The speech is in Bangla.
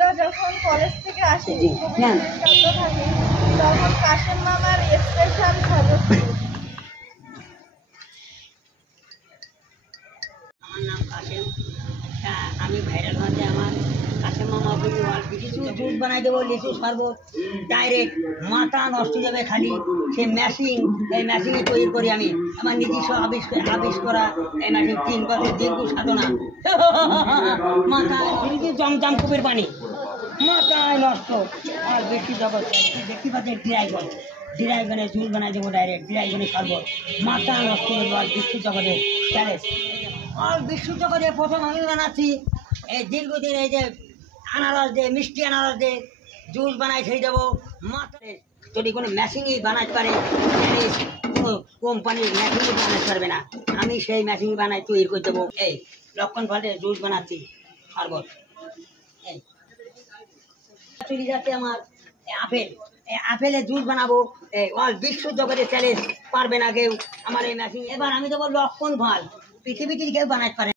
আমরা যখন কলেজ থেকে আসি থাকে তখন কাশেম মামার স্পেশাল শরবত। আমার নাম কাশেম। আমি ভাইরাল হতে আমার কাশেম মামা কিছু জুস বানাই দেবো, লিচু শরবত ডাইরেক্ট মাথা নষ্ট যাবে খালি। সে মেশিন, এই মেশিনে তৈরি করি আমি, আমার নিজস্ব আবিষ্করা এই মেশিন 3 বছর দীর্ঘ সাধনা। মাথায় জমজম কুপির পানি, মাথায় নষ্ট। আর বেশি জগৎ দেখতে পাচ্ছেন ড্রাইগনের জুস বানাই দেবো ডাইরেক্ট, ড্রাইগনের শরবত মাথা নষ্ট করবো। আর বিশ্ব জগতের চ্যালেঞ্জ, আর বিশ্ব জগতে প্রথম আমি বানাচ্ছি। এই দীর্ঘদিন এই যে আনারস দিয়ে, মিষ্টি আনারস দিয়ে জুস বানাই খেয়ে দেবো। মাথায় যদি কোনো মেশিনই বানাতে পারে, কোনো কোম্পানির মেশিনই বানাতে পারবে না, আমি সেই মেশিন বানাই তৈরি করে দেবো। এই লক্ষণ ফলের জুস বানাচ্ছি শরবত। এই চলে যাচ্ছে আমার আপেল, এই আপেলের জুস বানাবো। এই অল বিশ্ব জগতে চ্যালেঞ্জ, পারবে না কেউ আমার এই মেশিন। এবার আমি দেবো লক্ষণ ফল, পৃথিবীতে কেউ বানাতে পারে।